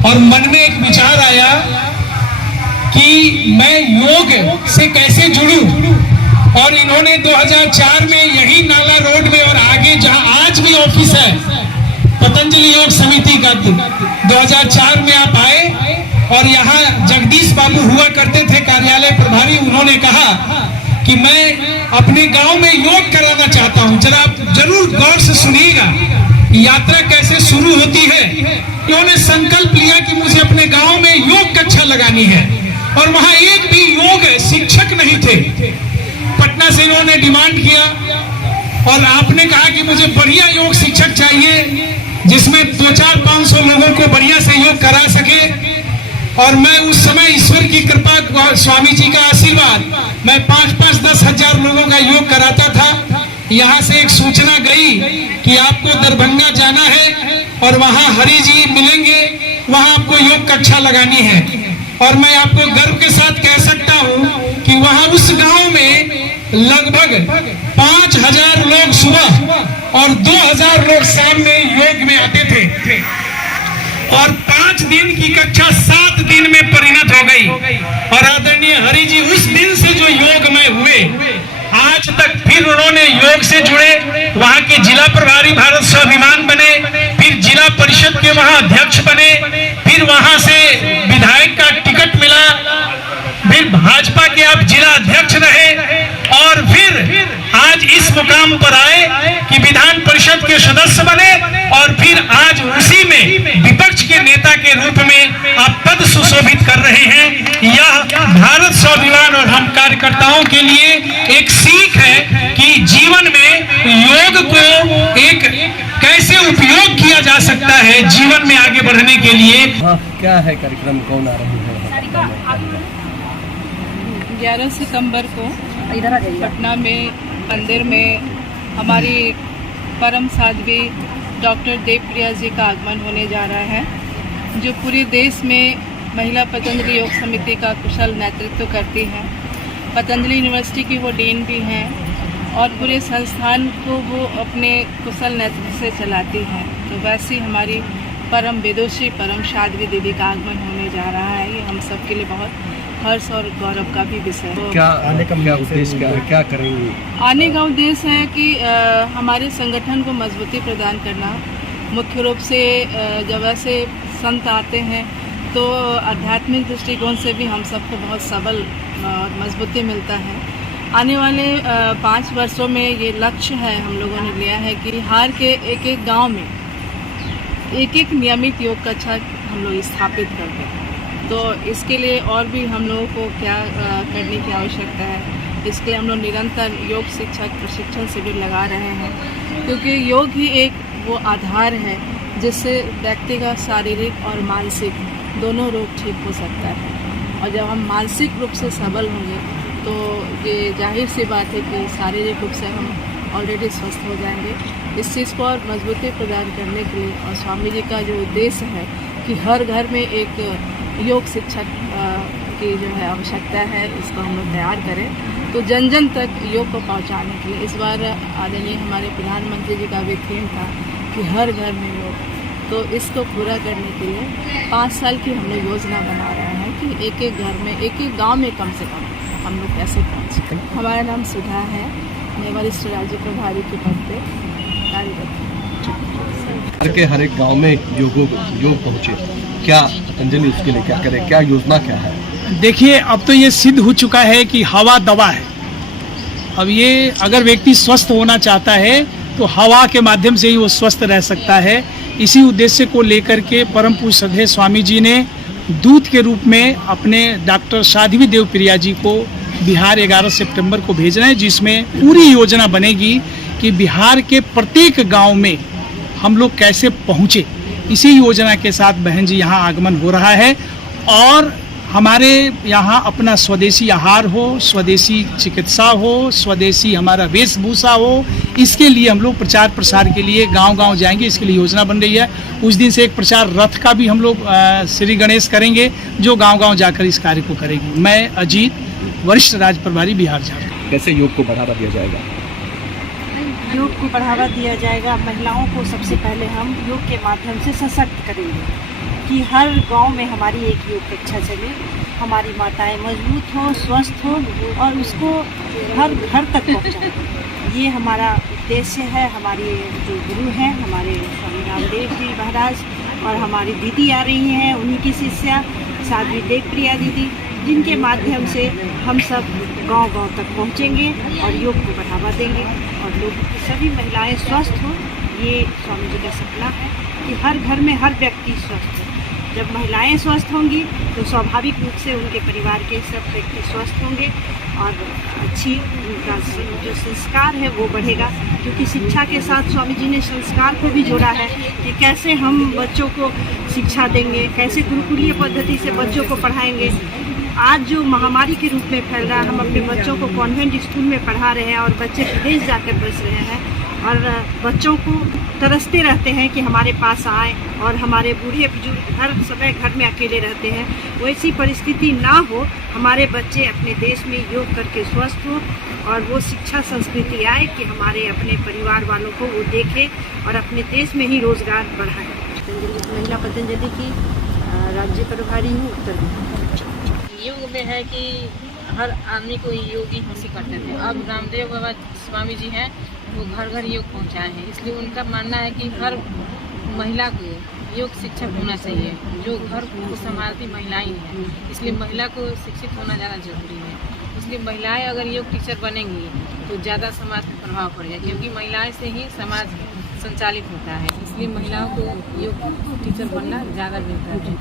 और मन में एक विचार आया कि मैं योग से कैसे जुड़ूं। और इन्होंने 2004 में यही नाला रोड में और आगे जहां आज भी ऑफिस है पतंजलि योग समिति का, 2004 में आप आए और यहाँ जगदीश बाबू हुआ करते थे कार्यालय प्रभारी। उन्होंने कहा कि मैं अपने गांव में योग कराना चाहता हूं। जरा आप जरूर गौर से सुनिएगा यात्रा कैसे शुरू होती है। इन्होंने संकल्प लिया कि मुझे अपने गांव में योग कक्षा लगानी है और वहां एक भी योग शिक्षक नहीं थे। पटना से इन्होंने डिमांड किया और आपने कहा कि मुझे बढ़िया योग शिक्षक चाहिए जिसमें 200-500 लोगों को बढ़िया से योग करा सके। और मैं उस समय ईश्वर की कृपा, स्वामी जी का आशीर्वाद, मैं 5-10 हजार लोगों का योग कराता था। यहाँ से एक सूचना गई कि आपको दरभंगा जाना है और वहाँ हरि जी मिलेंगे, वहाँ आपको योग कक्षा लगानी है। और मैं आपको गर्व के साथ कह सकता हूँ कि वहाँ उस गांव में लगभग 5000 लोग सुबह और 2000 लोग शाम में योग में आते थे। और 5 दिन की कक्षा 7 दिन में परिणत हो गई। और आदरणीय हरि जी उस दिन से जो योग में हुए आज तक, फिर उन्होंने योग से जुड़े, वहां के जिला प्रभारी भारत स्वाभिमान बने, फिर जिला परिषद के वहां अध्यक्ष बने, फिर वहां से विधायक का टिकट मिला, फिर भाजपा के आप जिला अध्यक्ष रहे और फिर आज इस मुकाम पर आए कि विधान परिषद के सदस्य बने और फिर आज उसी में विपक्ष के नेता के रूप में आप पद सुशोभित कर रहे हैं। यह भारत स्वाभिमान और हम कार्यकर्ताओं के लिए एक सीख है कि जीवन में योग को एक कैसे उपयोग किया जा सकता है जीवन में आगे बढ़ने के लिए। क्या है कार्यक्रम, कौन आ रही है? 11 सितंबर को पटना में मंदिर में हमारी परम साध्वी डॉक्टर देवप्रिया जी का आगमन होने जा रहा है, जो पूरे देश में महिला पतंजलि योग समिति का कुशल नेतृत्व करती हैं। पतंजलि यूनिवर्सिटी की वो डीन भी हैं और पूरे संस्थान को वो अपने कुशल नेतृत्व से चलाती हैं। तो वैसे हमारी परम विदुषी परम साध्वी दीदी का आगमन होने जा रहा है। ये हम सब के लिए बहुत हर्ष और गौरव का भी विषय है। क्या आने का क्या उद्देश्य, क्या करेंगे? आने का उद्देश्य है कि हमारे संगठन को मजबूती प्रदान करना। मुख्य रूप से जब ऐसे संत आते हैं तो आध्यात्मिक दृष्टिकोण से भी हम सबको बहुत सबल और मजबूती मिलता है। आने वाले 5 वर्षों में ये लक्ष्य है हम लोगों ने लिया है कि बिहार के एक गांव में एक नियमित योग कक्षा हम लोग स्थापित कर दें। तो इसके लिए और भी हम लोगों को क्या करने की आवश्यकता है, इसके लिए हम लोग निरंतर योग शिक्षक प्रशिक्षण शिविर लगा रहे हैं, क्योंकि योग ही एक वो आधार है जिससे व्यक्ति का शारीरिक और मानसिक दोनों रोग ठीक हो सकता है। और जब हम मानसिक रूप से सबल होंगे तो ये जाहिर सी बात है कि शारीरिक रूप से हम ऑलरेडी स्वस्थ हो जाएंगे। इस चीज़ को और मजबूती प्रदान करने के लिए और स्वामी जी का जो उद्देश्य है कि हर घर में एक योग शिक्षक की जो है आवश्यकता है, इसको हम लोग तैयार करें तो जन जन तक योग को पहुंचाने के लिए। इस बार आदरणीय हमारे प्रधानमंत्री जी का भी थीम था कि हर घर में योग, तो इसको पूरा करने के लिए 5 साल की हम लोग योजना बना रहे हैं कि एक घर में एक गांव में कम से कम हम लोग कैसे पहुँचें। हमारा नाम सुधा है, मैं वरिष्ठ राज्य प्रभारी के पद पे कार्यरत हूँ। हर एक गांव में योग पहुँचे, क्या पतंजलि उसके लिए क्या करे, क्या योजना क्या है? देखिए, अब तो ये सिद्ध हो चुका है कि हवा दवा है। अब ये अगर व्यक्ति स्वस्थ होना चाहता है तो हवा के माध्यम से ही वो स्वस्थ रह सकता है। इसी उद्देश्य को लेकर के परम पूज्य श्रद्धेय स्वामी जी ने दूत के रूप में अपने डॉक्टर साध्वी देवप्रिया जी को बिहार 11 सितंबर को भेजना है, जिसमें पूरी योजना बनेगी कि बिहार के प्रत्येक गांव में हम लोग कैसे पहुँचे। इसी योजना के साथ बहन जी यहाँ आगमन हो रहा है और हमारे यहाँ अपना स्वदेशी आहार हो, स्वदेशी चिकित्सा हो, स्वदेशी हमारा वेशभूषा हो, इसके लिए हम लोग प्रचार प्रसार के लिए गांव-गांव जाएंगे। इसके लिए योजना बन रही है। उस दिन से एक प्रचार रथ का भी हम लोग श्री गणेश करेंगे, जो गांव-गांव जाकर इस कार्य को करेंगे। मैं अजीत, वरिष्ठ राज्य प्रभारी, बिहार झारखंड। कैसे योग को बढ़ावा दिया जाएगा? योग को बढ़ावा दिया जाएगा। महिलाओं को सबसे पहले हम योग के माध्यम से सशक्त करेंगे। कि हर गांव में हमारी एक योग कक्षा चले, हमारी माताएं मजबूत हों, स्वस्थ हों और उसको हर घर तक पहुंचाएं। ये हमारा उद्देश्य है। हमारे जो गुरु हैं हमारे स्वामी रामदेव जी महाराज और हमारी दीदी आ रही हैं, उन्हीं की शिष्या साध्वी देवप्रिया दीदी, जिनके माध्यम से हम सब गांव-गांव तक पहुंचेंगे और योग को बढ़ावा देंगे और लोग सभी महिलाएं स्वस्थ हों। ये स्वामी जी का सपना है कि हर घर में हर व्यक्ति स्वस्थ हो। जब महिलाएं स्वस्थ होंगी तो स्वाभाविक रूप से उनके परिवार के सब व्यक्ति स्वस्थ होंगे और अच्छी उनका जो संस्कार है वो बढ़ेगा, क्योंकि शिक्षा के साथ स्वामी जी ने संस्कार को भी जोड़ा है कि कैसे हम बच्चों को शिक्षा देंगे, कैसे गुरुकुलीय पद्धति से बच्चों को पढ़ाएंगे। आज जो महामारी के रूप में फैल रहा है, हम अपने बच्चों को कॉन्वेंट स्कूल में पढ़ा रहे हैं और बच्चे विदेश जाकर बस रहे हैं और बच्चों को तरसते रहते हैं कि हमारे पास आए, और हमारे बूढ़े बुजुर्ग हर समय घर में अकेले रहते हैं। वैसी परिस्थिति ना हो, हमारे बच्चे अपने देश में योग करके स्वस्थ हो और वो शिक्षा संस्कृति आए कि हमारे अपने परिवार वालों को वो देखें और अपने देश में ही रोजगार बढ़ाएं। महिला पतंजलि की राज्य प्रभारी हूँ उत्तर बिहार। योग में है कि हर आदमी को योग ही हम करते थे। अब रामदेव बाबा स्वामी जी हैं, वो घर घर योग पहुंचाए हैं, इसलिए उनका मानना है कि हर महिला को योग शिक्षक होना चाहिए। जो घर को संभालती महिलाएं हैं, इसलिए महिला को शिक्षित होना ज़्यादा जरूरी है। इसलिए महिलाएं अगर योग टीचर बनेंगी तो ज़्यादा समाज पर प्रभाव पड़ेगा, क्योंकि महिलाएं से ही समाज संचालित होता है। इसलिए महिलाओं को योग टीचर बनना ज़्यादा बेहतर है।